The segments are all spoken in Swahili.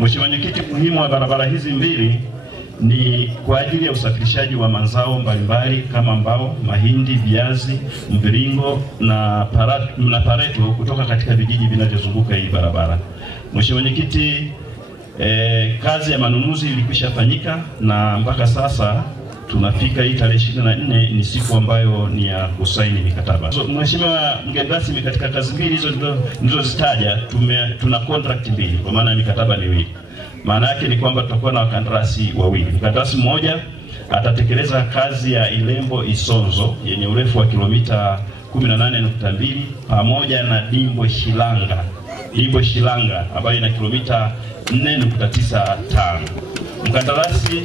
Mheshimiwa Mwenyekiti, muhimu wa barabara hizi mbili ni kwa ajili ya usafirishaji wa mazao mbalimbali kama mbao, mahindi, viazi, mviringo na pareto kutoka katika vijiji vinavyozunguka hii barabara. Mheshimiwa Mwenyekiti, kazi ya manunuzi ilikwisha fanyika na mpaka sasa tunafika hii tarehe 24 ni siku ambayo ni ya kusaini mikataba. Mheshimiwa mgeni rasmi, katika kazi mbili hizo nilizozitaja tuna contract mbili kwa maana mikataba miwili. Maana yake ni kwamba tutakuwa na wakandarasi wawili. Mkandarasi mmoja atatekeleza kazi ya Ilembo Isonzo yenye urefu wa kilomita 18.2 pamoja na Dimbo Shilanga ambayo ina kilomita 4.95. Mkandarasi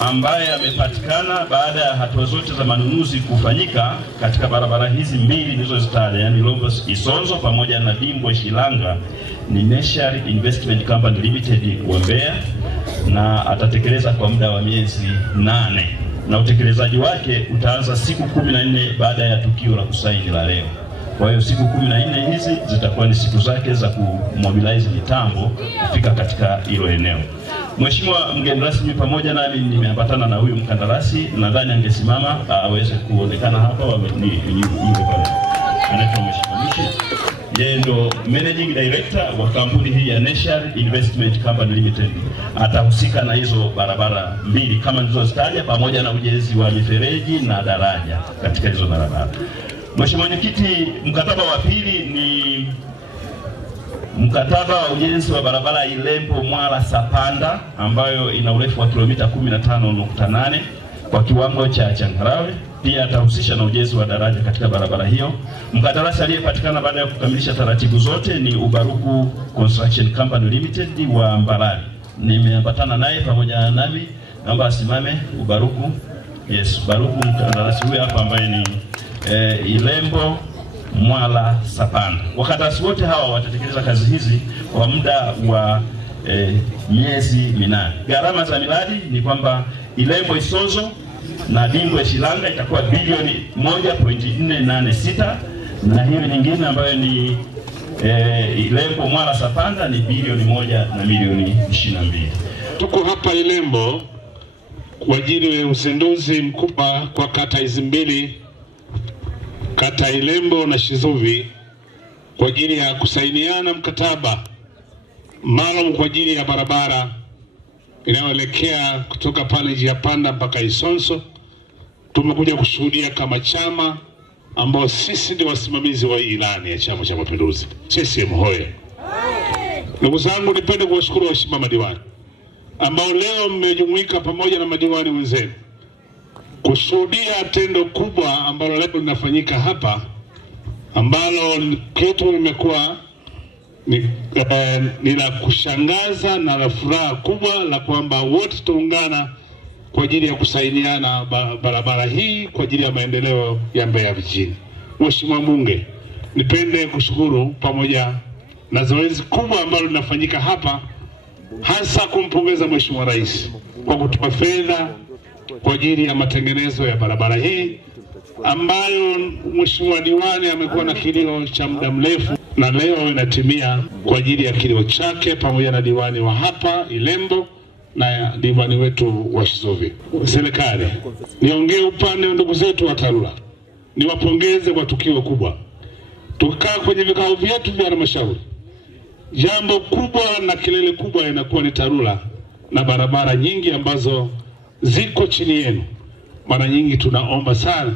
ambaye amepatikana baada ya hatua zote za manunuzi kufanyika katika barabara hizi mbili nilizozitaja, yani Ilembo Isonzo pamoja na Dimbo Shilanga, ni Neshari Investment Company Limited wa Mbeya, na atatekeleza kwa muda wa miezi 8 na utekelezaji wake utaanza siku 14 baada ya tukio la kusaini la leo. Kwa hiyo siku 14 hizi zitakuwa ni siku zake za kumobilize mitambo kufika katika hilo eneo. Mheshimiwa mgeni rasmi, pamoja nami nimeambatana na huyu mkandarasi, nadhani angesimama aweze kuonekana hapa. Anaitwa Mheshimiwa Mishi. Yeye ndo Managing Director wa kampuni hii ya Neshari Investment Company Limited. Atahusika na hizo barabara mbili kama nilizozitaja pamoja na ujenzi wa mifereji na daraja katika hizo barabara. Mheshimiwa Mwenyekiti, mkataba wa pili ni mkataba wa ujenzi wa barabara Ilembo Mwala Sapanda ambayo ina urefu wa kilomita 15.8 kwa kiwango cha changarawe. Pia atahusisha na ujenzi wa daraja katika barabara hiyo. Mkandarasi aliyepatikana baada ya kukamilisha taratibu zote ni Ubaruku Construction Company Limited wa Mbarali. Nimeambatana naye pamoja nami, naomba asimame Ubaruku. Yes, Ubaruku, mkandarasi huyu hapa ambaye ni Ilembo Mwala Sapanda. Wakandarasi wote hawa watatekeleza kazi hizi kwa muda wa miezi 8. Gharama za miradi ni kwamba Ilembo Isonzo na Dimbo Shilanga itakuwa bilioni 1.486 na hiyo nyingine ambayo ni Ilembo Mwala Sapanda ni bilioni 1 na milioni 22. Tuko hapa Ilembo kwa ajili ya uzinduzi mkubwa kwa kata hizi mbili, kata Ilembo na Shizuvi, kwa ajili ya kusainiana mkataba maalum kwa ajili ya barabara inayoelekea kutoka pale njia panda mpaka Isonzo. Tumekuja kushuhudia kama chama ambao sisi ndio wasimamizi wa ilani ya Chama cha Mapinduzi. CCM hoye! Ndugu zangu, nipende kuwashukuru waheshimiwa madiwani ambao leo mmejumuika pamoja na madiwani wenzenu kushuhudia tendo kubwa ambalo leo linafanyika hapa, ambalo kwetu limekuwa ni la kushangaza na la furaha kubwa, la kwamba wote tuungana kwa ajili ya kusainiana barabara hii kwa ajili ya maendeleo ya Mbeya vijijini. Mheshimiwa Mbunge, nipende kushukuru pamoja na zoezi kubwa ambalo linafanyika hapa, hasa kumpongeza Mheshimiwa Rais kwa kutoa fedha kwa ajili ya matengenezo ya barabara hii ambayo Mheshimiwa diwani amekuwa na kilio cha muda mrefu, na leo inatimia kwa ajili ya kilio chake pamoja na diwani wa hapa Ilembo na diwani wetu wa Shizuvi. Serikali, niongee upande wa ndugu zetu wa TARURA, niwapongeze kwa tukio kubwa. Tukikaa kwenye vikao vyetu vya halmashauri, jambo kubwa na kilele kubwa inakuwa ni TARURA na barabara nyingi ambazo ziko chini yenu. Mara nyingi tunaomba sana,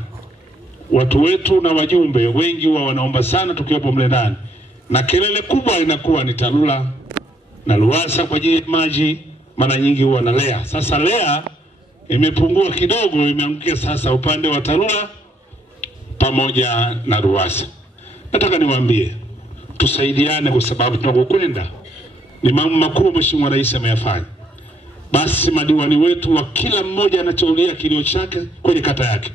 watu wetu na wajumbe wengi wanaomba sana tukiwepo mle ndani, na kelele kubwa inakuwa ni TARURA na RUWASA kwa ajili ya maji. Mara nyingi huwa na LEA. Sasa LEA imepungua kidogo, imeangukia sasa upande wa TARURA pamoja na RUWASA. Nataka niwaambie tusaidiane, kwa sababu tunakokwenda ni mambo makubwa Mheshimiwa Rais ameyafanya. Basi madiwani wetu wa kila mmoja anacholea kilio chake kwenye kata yake,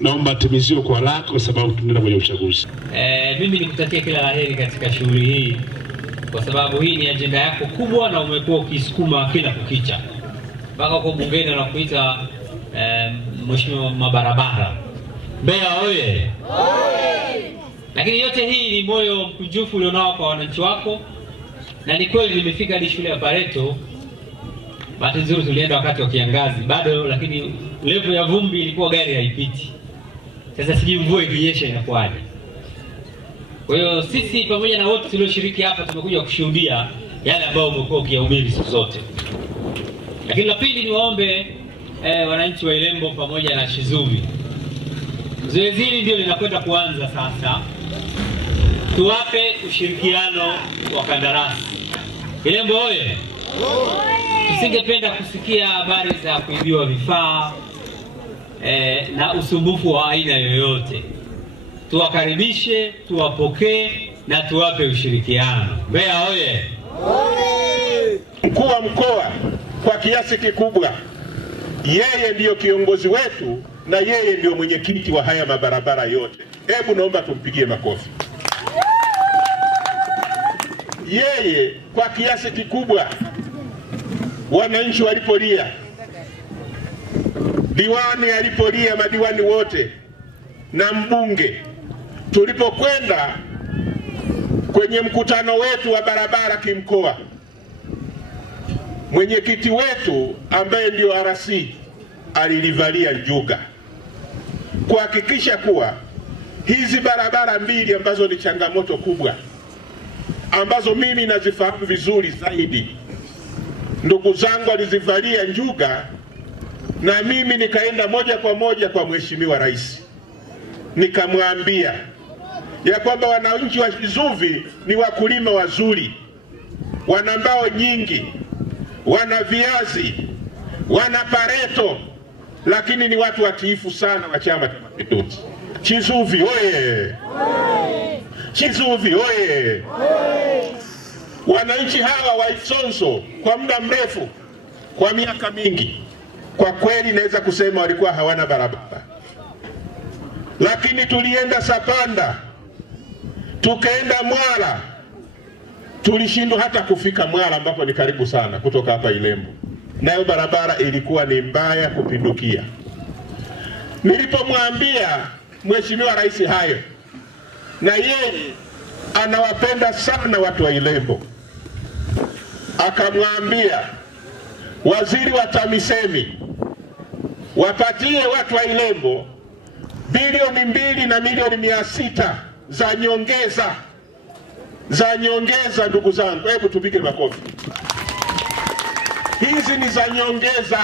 naomba timiziwe kwa haraka, kwa sababu tunaenda kwenye uchaguzi. Mimi nikutakia kila laheri katika shughuli hii, kwa sababu hii ni ajenda yako kubwa na umekuwa ukisukuma kila kukicha mpaka kwa bungeni anakuita Mheshimiwa mabarabara. Mbeya oye! Lakini yote hii ni moyo mkunjufu ulionao kwa wananchi wako, Na ni kweli nimefika hadi shule ya Pareto. Bahati nzuri tulienda wakati wa kiangazi bado, lakini level ya vumbi ilikuwa gari haipiti. Sasa sijui mvua ikinyesha inakuwaje. Kwa hiyo sisi pamoja na wote tulioshiriki hapa tumekuja kushuhudia yale ambayo umekuwa ukiyahubiri siku zote. Lakini la pili ni waombe wananchi wa Ilembo pamoja na Shizuvi. Zoezi hili ndio linakwenda kuanza sasa. Tuwape ushirikiano wa kandarasi. Ilembo oye! Tusingependa kusikia habari za kuibiwa vifaa na usumbufu wa aina yoyote. Tuwakaribishe, tuwapokee na tuwape ushirikiano. Mbeya oye! Mkuu wa mkoa kwa kiasi kikubwa yeye ndiyo kiongozi wetu na yeye ndiyo mwenyekiti wa haya mabarabara yote. Hebu naomba tumpigie makofi. Yeye kwa kiasi kikubwa, wananchi walipolia, diwani alipolia, madiwani wote na mbunge, tulipokwenda kwenye mkutano wetu wa barabara kimkoa, mwenyekiti wetu ambaye ndio RC alilivalia njuga kuhakikisha kuwa hizi barabara mbili ambazo ni changamoto kubwa, ambazo mimi nazifahamu vizuri zaidi, ndugu zangu alizivalia njuga, na mimi nikaenda moja kwa moja kwa Mheshimiwa Rais nikamwambia ya kwamba wananchi wa Shizuvi ni wakulima wazuri, wana mbao nyingi, wana viazi, wana Pareto, lakini ni watu watiifu sana wa Chama cha Mapinduzi. Shizuvi oye! Shizuvi oye! Wananchi hawa wa Isonso kwa muda mrefu, kwa miaka mingi, kwa kweli naweza kusema walikuwa hawana barabara. Lakini tulienda Sapanda, tukaenda Mwala, tulishindwa hata kufika Mwala ambapo ni karibu sana kutoka hapa Ilembo. Nayo barabara ilikuwa ni mbaya kupindukia. Nilipomwambia Mheshimiwa Rais hayo, na yeye anawapenda sana watu wa Ilembo, akamwambia waziri wa TAMISEMI wapatie watu wa Ilembo bilioni 2 na milioni 600 za nyongeza. Za nyongeza, ndugu zangu, hebu tupige makofi. Hizi ni za nyongeza,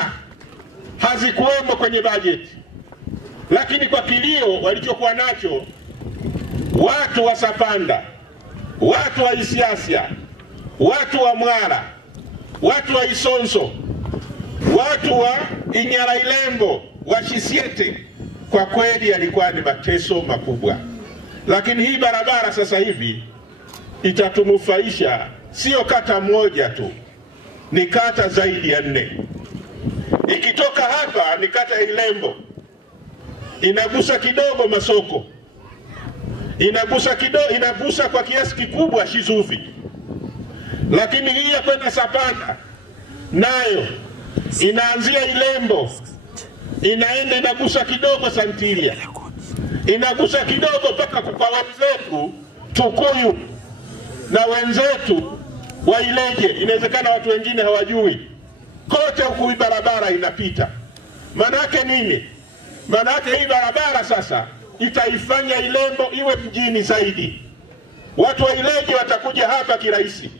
hazikuwemo kwenye bajeti. Lakini kwa kilio walichokuwa nacho watu wa Sapanda, watu wa Isiasia, watu wa Mwala, watu wa Isonso, watu wa Inyara Ilembo, wa Shisiete, kwa kweli yalikuwa ni mateso makubwa. Lakini hii barabara sasa hivi itatunufaisha sio kata moja tu, ni kata zaidi ya 4. Ikitoka hapa ni kata ya Ilembo, inagusa kidogo Masoko, inagusa kwa kiasi kikubwa Shizuvi. Lakini hii ya kwenda Sapanda nayo inaanzia Ilembo, inaenda inagusa kidogo Santilia, inagusa kidogo mpaka kwa wenzetu Tukuyu na wenzetu wa Ileje. Inawezekana watu wengine hawajui, kote huku hii barabara inapita. Manake nini? Manake hii barabara sasa itaifanya Ilembo iwe mjini zaidi. Watu wa Ileje watakuja hapa kirahisi,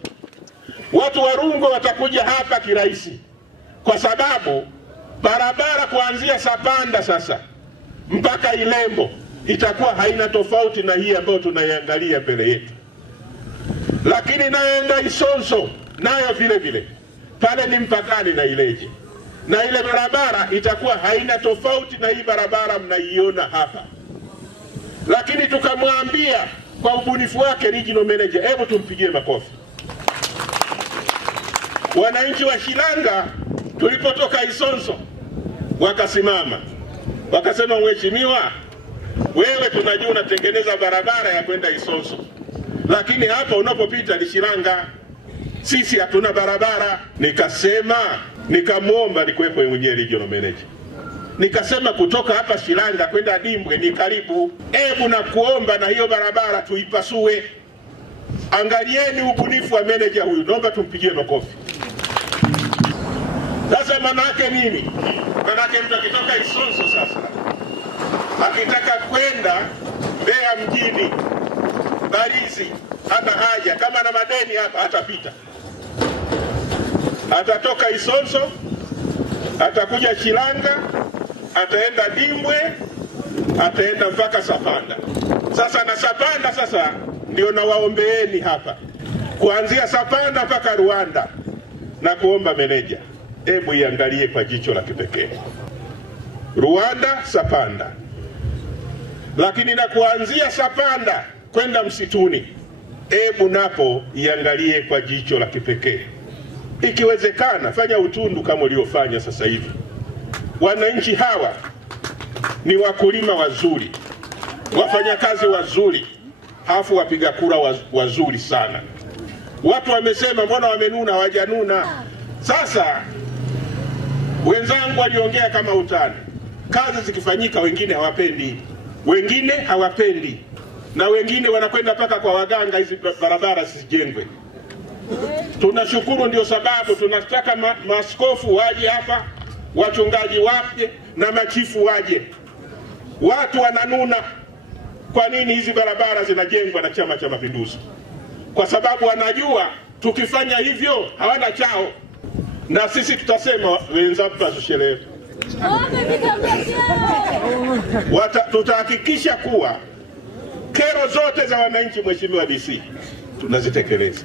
watu wa Rungo watakuja hapa kirahisi, kwa sababu barabara kuanzia Sapanda sasa mpaka Ilembo itakuwa haina tofauti na hii ambayo tunaiangalia mbele yetu. Lakini naenda Isonso nayo vile vile, pale ni mpakani na Ileje, na ile barabara itakuwa haina tofauti na hii barabara mnaiona hapa. Lakini tukamwambia kwa ubunifu wake regional manager, hebu tumpigie makofi. Wananchi wa Shilanga tulipotoka Isonso wakasimama, wakasema, mheshimiwa, wewe tunajua unatengeneza barabara ya kwenda Isonso, lakini hapa unapopita ni Shilanga, sisi hatuna barabara. Nikamwomba nikuwepo mwenyewe regional manager, nikasema kutoka hapa Shilanga kwenda Dimbwe ni karibu, hebu na kuomba na hiyo barabara tuipasue. Angalieni ubunifu wa meneja huyu, naomba tumpigie makofi. Sasa manake nini? Manake mtu akitoka Isonso sasa akitaka kwenda Mbeya mjini, Barizi, hana haja, kama na madeni hapa atapita. Atatoka Isonso, atakuja Chilanga, ataenda Dimbwe, ataenda mpaka Sapanda. Sasa na Sapanda sasa ndio nawaombeeni hapa, kuanzia Sapanda mpaka Rwanda, na kuomba meneja, hebu iangalie kwa jicho la kipekee Rwanda Sapanda, lakini na kuanzia Sapanda kwenda msituni, hebu napo iangalie kwa jicho la kipekee. Ikiwezekana fanya utundu kama uliofanya sasa hivi. Wananchi hawa ni wakulima wazuri, wafanyakazi wazuri, hafu wapiga kura wazuri sana. Watu wamesema mbona wamenuna, hawajanuna. Sasa wenzangu waliongea kama utani. Kazi zikifanyika wengine hawapendi, wengine hawapendi, na wengine wanakwenda paka kwa waganga hizi barabara zisijengwe. Tunashukuru, ndio sababu tunataka maaskofu waje hapa, wachungaji waje na machifu waje. Watu wananuna kwa nini hizi barabara zinajengwa na Chama cha Mapinduzi, kwa sababu wanajua tukifanya hivyo hawana chao, na sisi tutasema wenzapa tushelewe. Tutahakikisha kuwa kero zote za wananchi, Mheshimiwa DC, tunazitekeleza.